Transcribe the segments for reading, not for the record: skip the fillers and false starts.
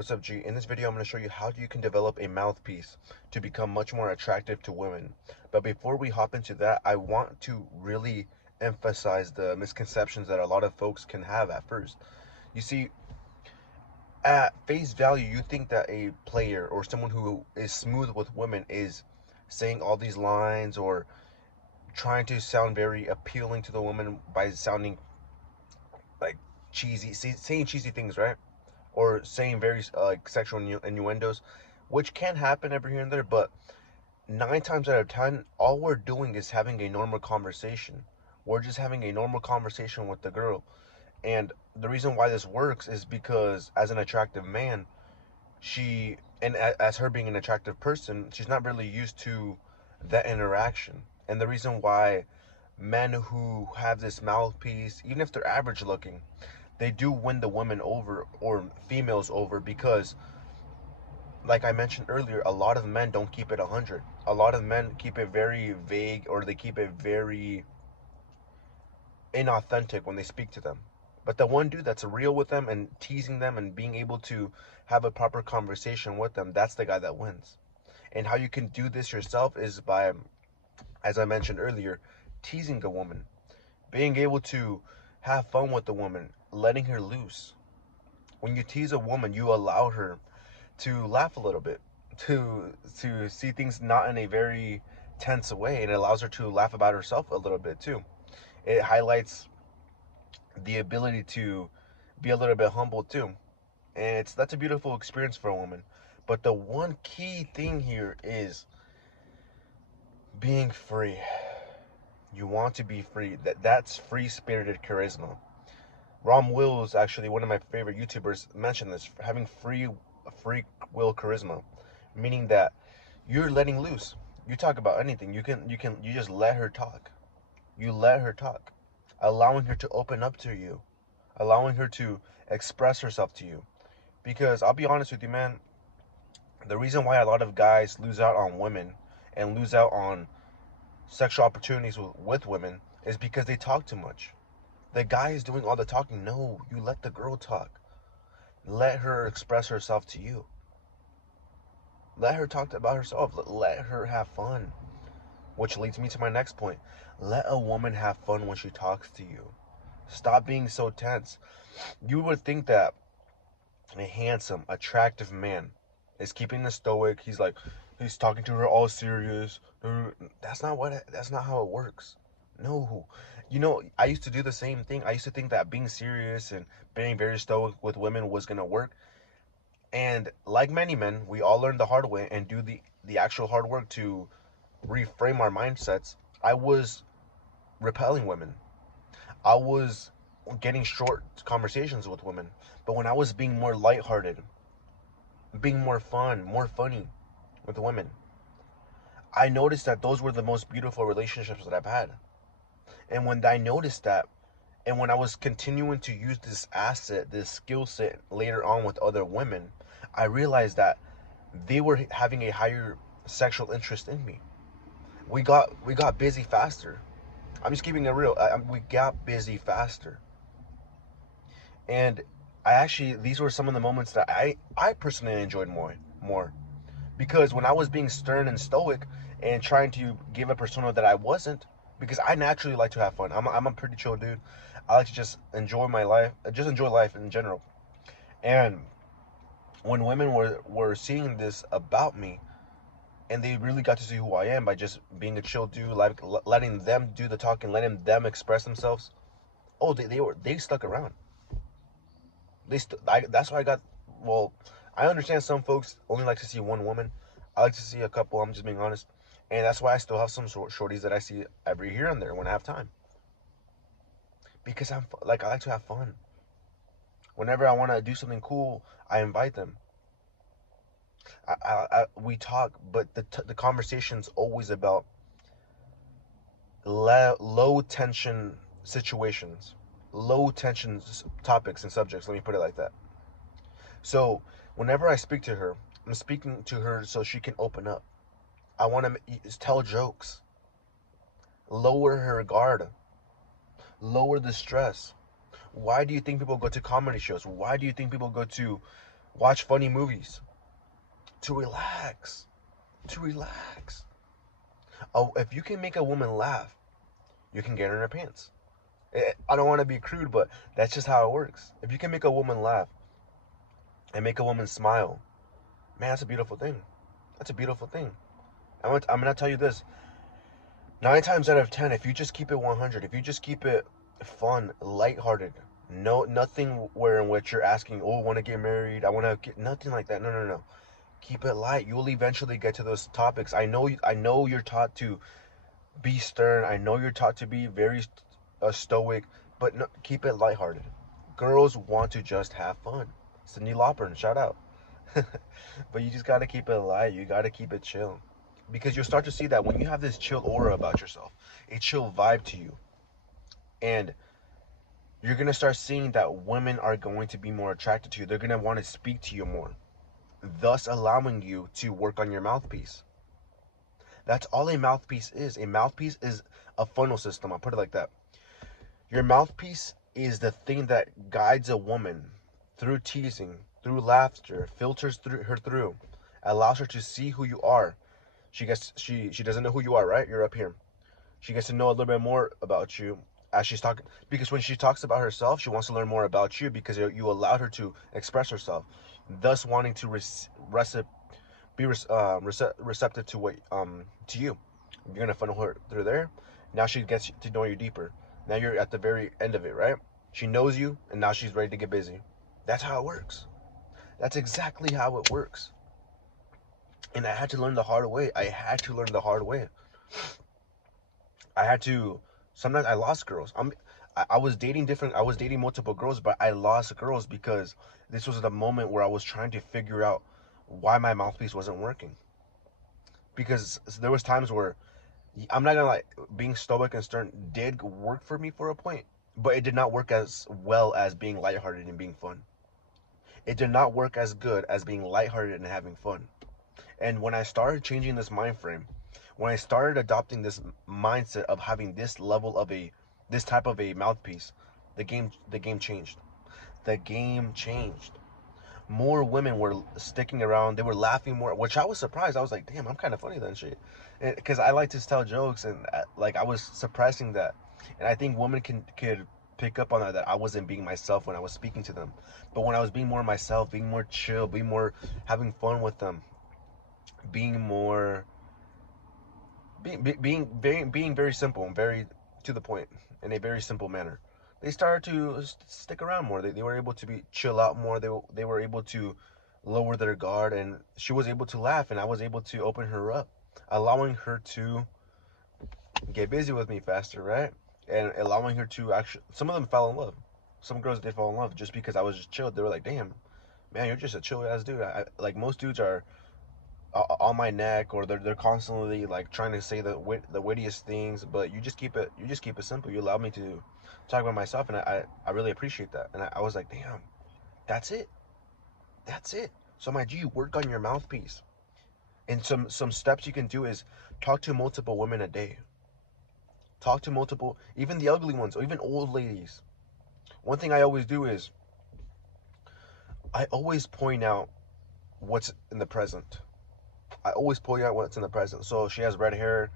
What's up, G? In this video, I'm going to show you how you can develop a mouthpiece to become much more attractive to women. But before we hop into that, I want to really emphasize the misconceptions that a lot of folks can have at first. You see, at face value, you think that a player or someone who is smooth with women is saying all these lines or trying to sound very appealing to the woman by sounding like cheesy, saying cheesy things, right? Or saying very like sexual innuendos, which can happen every here and there, but 9 times out of 10, all we're doing is having a normal conversation. We're just having a normal conversation with the girl. And the reason why this works is because as an attractive man, and as her being an attractive person, she's not really used to that interaction. And the reason why men who have this mouthpiece, even if they're average looking, they do win the women over or females over because, like I mentioned earlier, a lot of men don't keep it 100. A lot of men keep it very vague, or they keep it very inauthentic when they speak to them. But the one dude that's real with them and teasing them and being able to have a proper conversation with them, that's the guy that wins. And how you can do this yourself is by, as I mentioned earlier, teasing the woman, being able to have fun with the woman, letting her loose. When you tease a woman, you allow her to laugh a little bit, to see things not in a very tense way, and it allows her to laugh about herself a little bit too. It highlights the ability to be a little bit humble too, and that's a beautiful experience for a woman. But the one key thing here is being free. You want to be free. That's free spirited charisma. Rom Wills, actually one of my favorite YouTubers, mentioned this: having free will charisma, meaning that you're letting loose. You talk about anything. You just let her talk. You let her talk, allowing her to open up to you, allowing her to express herself to you. Because I'll be honest with you, man, the reason why a lot of guys lose out on women and lose out on sexual opportunities with women is because they talk too much. The guy is doing all the talking. No, you let the girl talk. Let her express herself to you. Let her talk about herself. Let her have fun. Which leads me to my next point. Let a woman have fun when she talks to you. Stop being so tense. You would think that a handsome, attractive man is keeping the stoic. He's talking to her all serious. That's not how it works. No. I used to do the same thing. I used to think that being serious and being very stoic with women was gonna work. And like many men, we all learn the hard way and do the actual hard work to reframe our mindsets. I was repelling women. I was getting short conversations with women. But when I was being more lighthearted, being more fun, more funny with women, I noticed that those were the most beautiful relationships that I've had. And when I noticed that, and when I was continuing to use this asset, this skill set later on with other women, I realized that they were having a higher sexual interest in me. We got busy faster. I'm just keeping it real. We got busy faster, and these were some of the moments that I personally enjoyed more because when I was being stern and stoic and trying to give a persona that I wasn't, because I naturally like to have fun. I'm a pretty chill dude. I like to just enjoy my life, just enjoy life in general. And when women were seeing this about me, and they really got to see who I am by just being a chill dude, like letting them do the talking, letting them express themselves. Oh, they stuck around. That's why I got. Well, I understand some folks only like to see one woman. I like to see a couple. I'm just being honest, and that's why I still have some shorties that I see every here and there when I have time. Because I like to have fun. Whenever I want to do something cool, I invite them. We talk, but the conversation's always about low tension situations, low tension topics and subjects. Let me put it like that. So whenever I speak to her, I'm speaking to her so she can open up. I want to tell jokes, lower her guard, lower the stress. Why do you think people go to comedy shows? Why do you think people go to Watch funny movies to relax. To relax. Oh, if you can make a woman laugh, you can get her in her pants. I don't want to be crude, but that's just how it works. If you can make a woman laugh and make a woman smile, man, that's a beautiful thing. That's a beautiful thing. I'm gonna tell you this: 9 times out of 10, if you just keep it 100, if you just keep it fun, lighthearted, no, nothing where in which you're asking, oh, I want to get married, I want to get nothing like that. No, no, no. Keep it light. You will eventually get to those topics. I know you're taught to be stern. I know you're taught to be very stoic, but no, keep it lighthearted. Girls want to just have fun. Cindy Lauper, shout out. But you just gotta keep it light. You gotta keep it chill, because you'll start to see that when you have this chill aura about yourself, a chill vibe to you, and you're gonna start seeing that women are going to be more attracted to you. They're gonna want to speak to you more, thus allowing you to work on your mouthpiece. That's all a mouthpiece is. A mouthpiece is a funnel system. I'll put it like that. Your mouthpiece is the thing that guides a woman through teasing, through laughter, filters through her through, allows her to see who you are. She doesn't know who you are, right? You're up here. She gets to know a little bit more about you as she's talking, because when she talks about herself, she wants to learn more about you because you allowed her to express herself, thus wanting to be receptive to what to you. You're gonna funnel her through there. Now she gets to know you deeper. Now you're at the very end of it, right? She knows you, and now she's ready to get busy. That's how it works. That's exactly how it works. And I had to learn the hard way. I had to learn the hard way. I had to. Sometimes I lost girls. I was dating different. I was dating multiple girls, but I lost girls because this was the moment where I was trying to figure out why my mouthpiece wasn't working. Because there was times where I'm not gonna lie, being stoic and stern did work for me for a point, but it did not work as well as being lighthearted and being fun. It did not work as good as being lighthearted and having fun. And when I started changing this mind frame, when I started adopting this mindset of having this type of a mouthpiece, the game changed. The game changed. More women were sticking around. They were laughing more, which I was surprised. I was like, damn, I'm kind of funny then, shit. Because I like to tell jokes, and like I was suppressing that, and I think women could pick up on that I wasn't being myself when I was speaking to them, but when I was being more myself, being more chill, being more having fun with them, being more being very simple and very to the point in a very simple manner, they started to stick around more. They were able to be chill out more. They were able to lower their guard, and she was able to laugh, and I was able to open her up, allowing her to get busy with me faster, right? And allowing her to actually, some of them fell in love. Some girls did fall in love just because I was just chilled. They were like, damn, man, you're just a chill ass dude. Like most dudes are on my neck, or they're constantly like trying to say the wittiest things, but you just keep it simple. You allow me to talk about myself, and I really appreciate that. And I was like, damn, that's it. That's it. So my G, work on your mouthpiece. And some steps you can do is talk to multiple women a day. Talk to multiple, even the ugly ones, or even old ladies. One thing I always do is I always point out what's in the present. I always point out what's in the present. So if she has red hair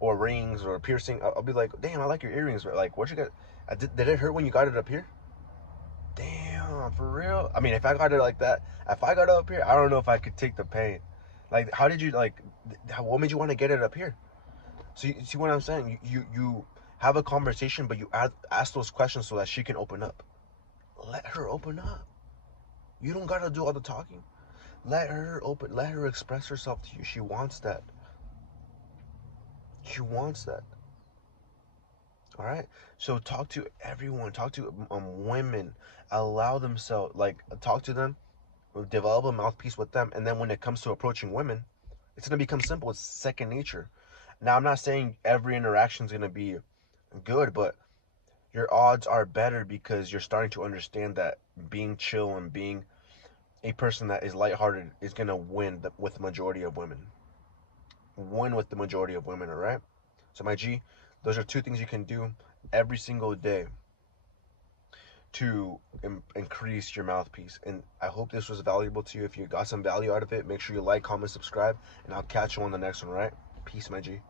or rings or piercing, I'll be like, damn, I like your earrings. Like, what you got? Did it hurt when you got it up here? Damn, for real? I mean, if I got it like that, if I got it up here, I don't know if I could take the pain. Like, how did you, like, what made you want to get it up here? So you see what I'm saying? You have a conversation, but you ask those questions so that she can open up. Let her open up. You don't gotta do all the talking. Let her open. Let her express herself to you. She wants that. She wants that. All right. So talk to everyone. Talk to women. Allow themselves, like, talk to them. Develop a mouthpiece with them, and then when it comes to approaching women, it's gonna become simple. It's second nature. Now, I'm not saying every interaction is gonna be good, but your odds are better because you're starting to understand that being chill and being a person that is lighthearted is gonna win with the majority of women. Win with the majority of women, all right? So my G, those are two things you can do every single day to increase your mouthpiece. And I hope this was valuable to you. If you got some value out of it, make sure you like, comment, subscribe, and I'll catch you on the next one, right? Peace, my G.